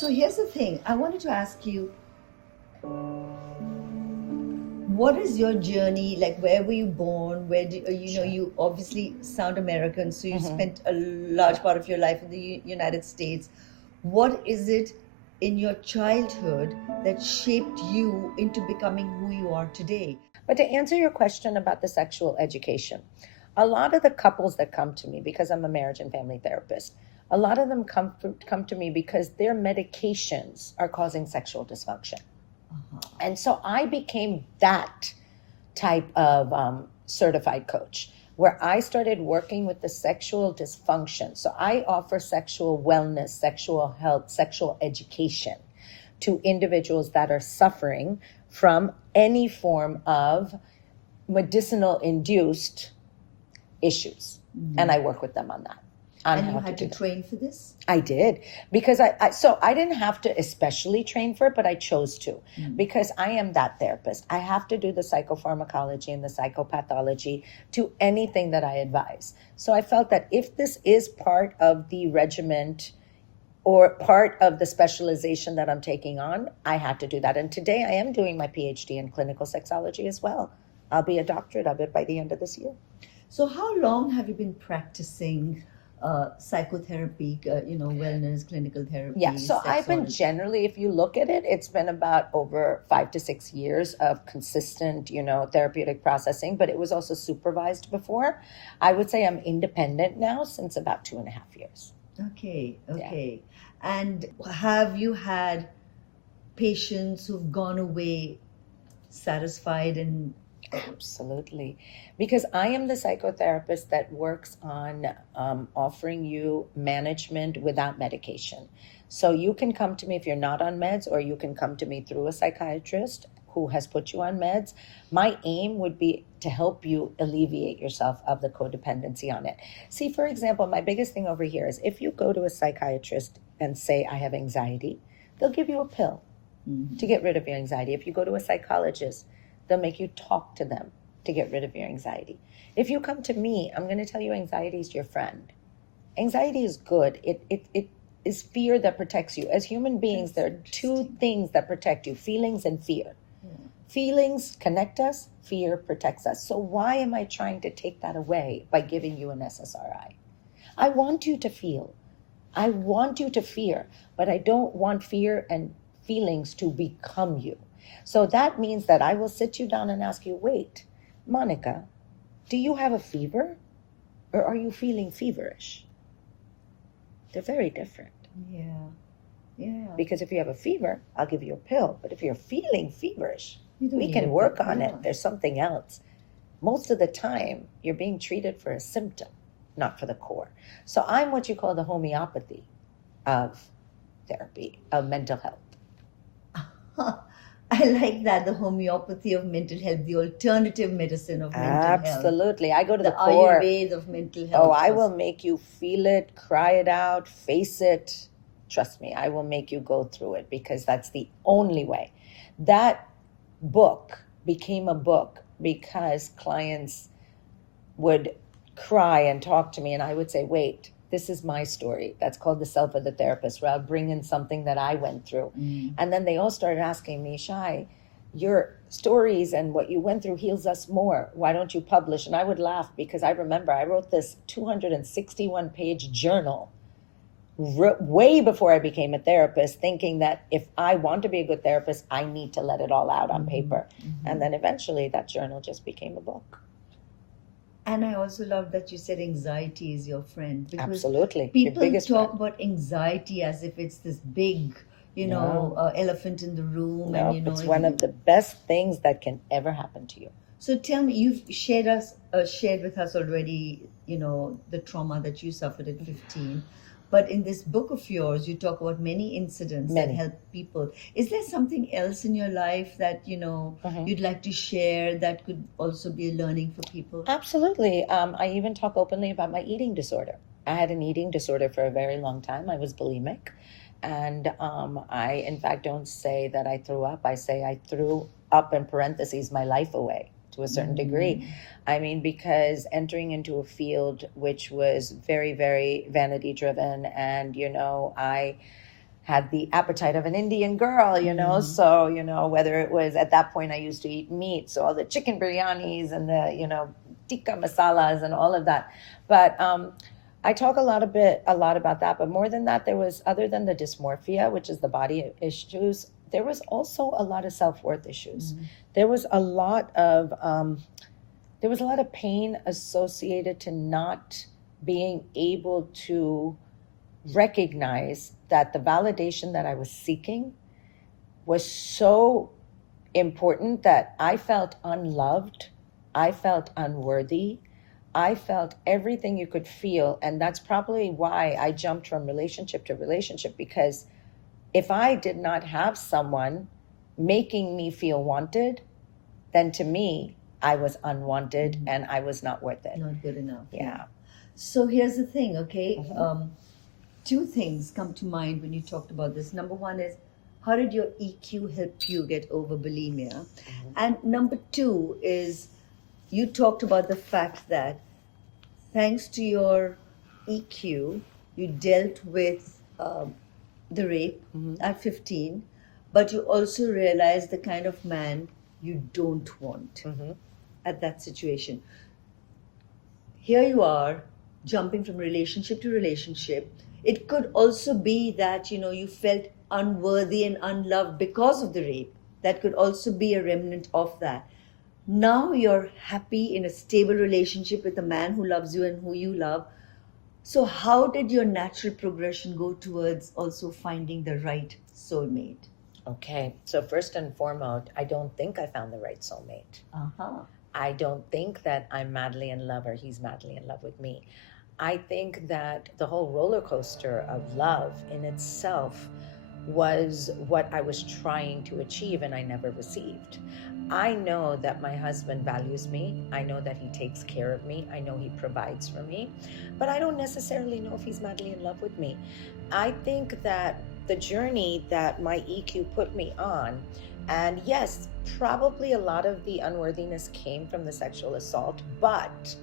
So here's the thing. I wanted to ask you, what is your journey like? Where were you born? Where did Sure. you obviously sound American, so you Mhm. spent a large part of your life in the United States. What is it in your childhood that shaped you into becoming who you are today? But to answer your question about the sexual education, a lot of the couples that come to me, because I'm a marriage and family therapist, a lot of them come to me because their medications are causing sexual dysfunction. Uh-huh. And so I became that type of certified coach where I started working with the sexual dysfunction. So I offer sexual wellness, sexual health, sexual education to individuals that are suffering from any form of medicinal induced issues. And I work with them on that. And you had to that. train for this? I did, because I didn't have to especially train for it, but I chose to, because I am that therapist. I have to do the psychopharmacology and the psychopathology to anything that I advise. So I felt that if this is part of the regiment or part of the specialization that I'm taking on, I had to do that. And today I am doing my PhD in clinical sexology as well. I'll be a doctorate of it by the end of this year. So how long have you been practicing psychotherapy, wellness, clinical therapy? Yeah, so I've been generally, if you look at it, it's been about over 5 to 6 years of consistent, therapeutic processing, but it was also supervised before. I would say I'm independent now since about 2.5 years. Okay. And have you had patients who've gone away satisfied and Absolutely. Because I am the psychotherapist that works on offering you management without medication. So you can come to me if you're not on meds, or you can come to me through a psychiatrist who has put you on meds. My aim would be to help you alleviate yourself of the codependency on it. See, for example, my biggest thing over here is if you go to a psychiatrist and say, I have anxiety, they'll give you a pill to get rid of your anxiety. If you go to a psychologist, they'll make you talk to them to get rid of your anxiety. If you come to me, I'm going to tell you anxiety is your friend. Anxiety is good. It is fear that protects you. As human beings, there are two things that protect you: feelings and fear. Feelings connect us, fear protects us. So why am I trying to take that away by giving you an SSRI? I want you to feel. I want you to fear, but I don't want fear and feelings to become you. So that means that I will sit you down and ask you, wait, Monica, do you have a fever, or are you feeling feverish? They're very different. Yeah. Because if you have a fever, I'll give you a pill. But if you're feeling feverish, we can work on it. There's something else. Most of the time, you're being treated for a symptom, not for the core. So I'm what you call the homeopathy of therapy, of mental health. I like that, the homeopathy of mental health, the alternative medicine of mental health. Absolutely. I go to the core. Ayurveda of mental health. Oh, I will make you feel it, cry it out, face it. Trust me, I will make you go through it, because that's the only way. That book became a book because clients would cry and talk to me, and I would say, wait, this is my story. That's called The Self of the Therapist, where I'll bring in something that I went through. And then they all started asking me, Shai, your stories and what you went through heals us more. Why don't you publish? And I would laugh, because I remember I wrote this 261-page journal way before I became a therapist, thinking that if I want to be a good therapist, I need to let it all out on paper. And then eventually that journal just became a book. And I also love that you said anxiety is your friend. Because absolutely. People talk about anxiety as if it's this big, elephant in the room. No, and, it's one of the best things that can ever happen to you. So tell me, you've shared with us already, the trauma that you suffered at 15. But in this book of yours, you talk about many incidents that help people. Is there something else in your life that, you'd like to share that could also be a learning for people? Absolutely. I even talk openly about my eating disorder. I had an eating disorder for a very long time. I was bulimic. And I, in fact, don't say that I threw up. I say I threw up, in parentheses, my life away to a certain degree. I mean, because entering into a field which was very, very vanity driven, and, I had the appetite of an Indian girl, you know. Mm. So, you know, whether it was at that point I used to eat meat, so all the chicken biryanis and the, you know, tikka masalas and all of that. But I talk a lot about that. But more than that, there was, other than the dysmorphia, which is the body issues, there was also a lot of self-worth issues. Mm. There was a lot of pain associated to not being able to recognize that the validation that I was seeking was so important that I felt unloved, I felt unworthy, I felt everything you could feel. And that's probably why I jumped from relationship to relationship, because if I did not have someone making me feel wanted, then to me, I was unwanted and I was not worth it. Not good enough. Yeah. So here's the thing, okay? Mhm. Two things come to mind when you talked about this. Number one is, how did your EQ help you get over bulimia? Mhm. And number two is, you talked about the fact that thanks to your EQ, you dealt with the rape Mhm. at 15, but you also realized the kind of man you don't want Mhm. at that situation. Here you are, jumping from relationship to relationship. It could also be that, you know, you felt unworthy and unloved because of the rape. That could also be a remnant of that. Now you're happy in a stable relationship with a man who loves you and who you love. So how did your natural progression go towards also finding the right soulmate? Okay. So first and foremost, I don't think I found the right soulmate. Uh-huh. I don't think that I'm madly in love or he's madly in love with me. I think that the whole roller coaster of love in itself was what I was trying to achieve and I never received. I know that my husband values me. I know that he takes care of me. I know he provides for me. But I don't necessarily know if he's madly in love with me. I think that the journey that my EQ put me on, and yes, probably a lot of the unworthiness came from the sexual assault, but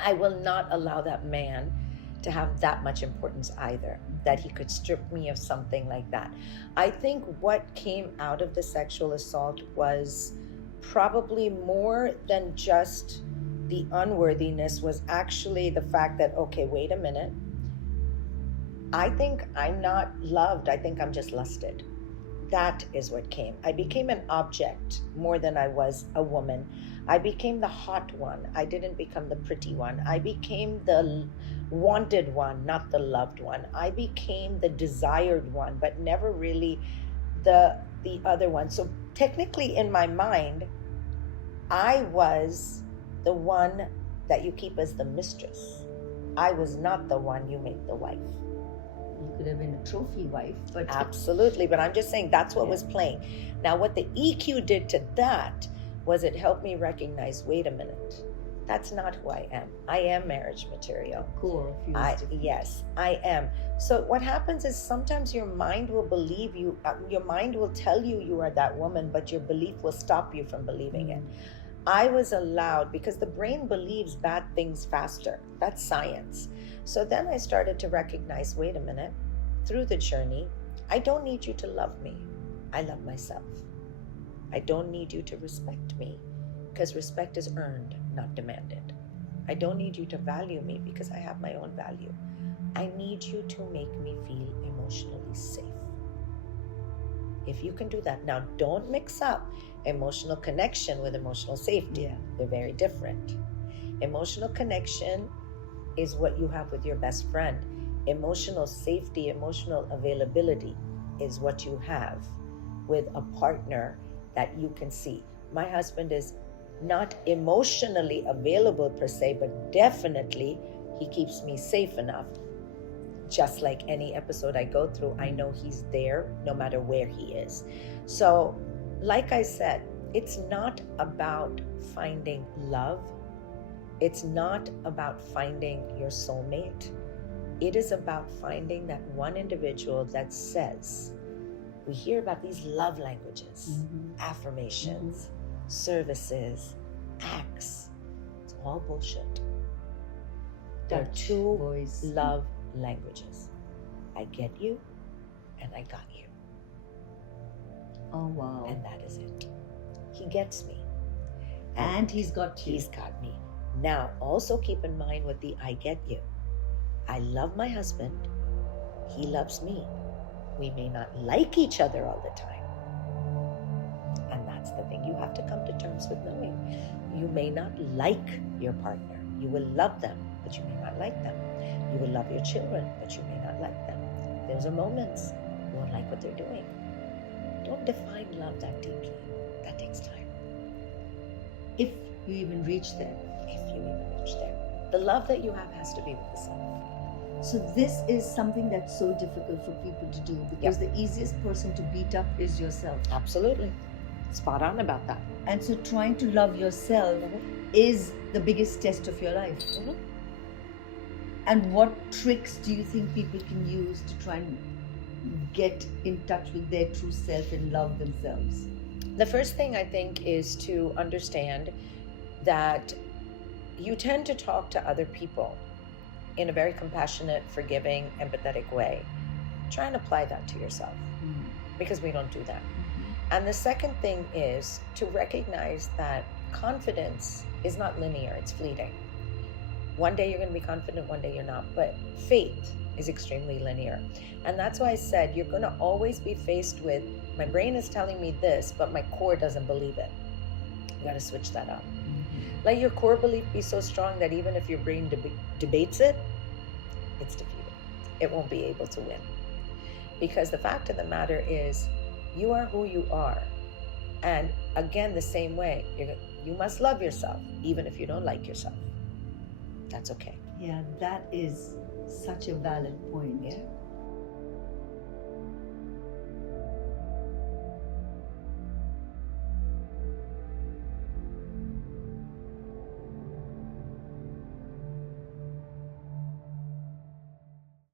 I will not allow that man to have that much importance either, that he could strip me of something like that. I think what came out of the sexual assault was probably more than just the unworthiness, was actually the fact that, okay, wait a minute. I think I'm not loved. I think I'm just lusted. That is what came. I became an object more than I was a woman. I became the hot one. I didn't become the pretty one. I became the wanted one, not the loved one. I became the desired one, but never really the other one. So technically in my mind, I was the one that you keep as the mistress. I was not the one you make the wife. You could have been a trophy wife, but Absolutely, but I'm just saying that's what was playing. Now, what the EQ did to that was it helped me recognize, wait a minute, that's not who I am. I am marriage material. core of you is different. Yes, I am. So what happens is sometimes your mind will believe you, your mind will tell you you are that woman, but your belief will stop you from believing it. I was allowed, because the brain believes bad things faster. That's science. So then I started to recognize, wait a minute, through the journey, I don't need you to love me. I love myself. I don't need you to respect me, because respect is earned, not demanded. I don't need you to value me, because I have my own value. I need you to make me feel emotionally safe. If you can do that, now don't mix up emotional connection with emotional safety. Yeah. They're very different. Emotional connection is what you have with your best friend. Emotional safety, emotional availability is what you have with a partner that you can see. My husband is not emotionally available per se, but definitely he keeps me safe enough. Just like any episode I go through, I know he's there no matter where he is. So, like I said, it's not about finding love. It's not about finding your soulmate. It is about finding that one individual that says, we hear about these love languages, affirmations, services, acts. It's all bullshit. There are two love languages. I get you, and I got you. Oh, wow. And that is it. He gets me. And he's got you. He's got me. Now, also keep in mind with the I get you. I love my husband. He loves me. We may not like each other all the time. And that's the thing. You have to come to terms with knowing. You may not like your partner. You will love them, but you may not like them. You will love your children, but you may not like them. Those are moments you won't like what they're doing. Don't define love that deeply. That takes time. If you even reach there. If you even reach there. The love that you have has to be with the self. So this is something that's so difficult for people to do, because the easiest person to beat up is yourself. Absolutely. Spot on about that. And so trying to love yourself is the biggest test of your life. And what tricks do you think people can use to try and get in touch with their true self and love themselves? The first thing I think is to understand that you tend to talk to other people in a very compassionate, forgiving, empathetic way. Try and apply that to yourself, because we don't do that. And the second thing is to recognize that confidence is not linear, it's fleeting. One day you're going to be confident, one day you're not. But faith is extremely linear. And that's why I said you're going to always be faced with, my brain is telling me this, but my core doesn't believe it. You got to switch that up. Let your core belief be so strong that even if your brain debates it, it's defeated. It won't be able to win. Because the fact of the matter is, you are who you are. And again, the same way, you must love yourself, even if you don't like yourself. That's okay. Yeah, that is such a valid point. Yeah.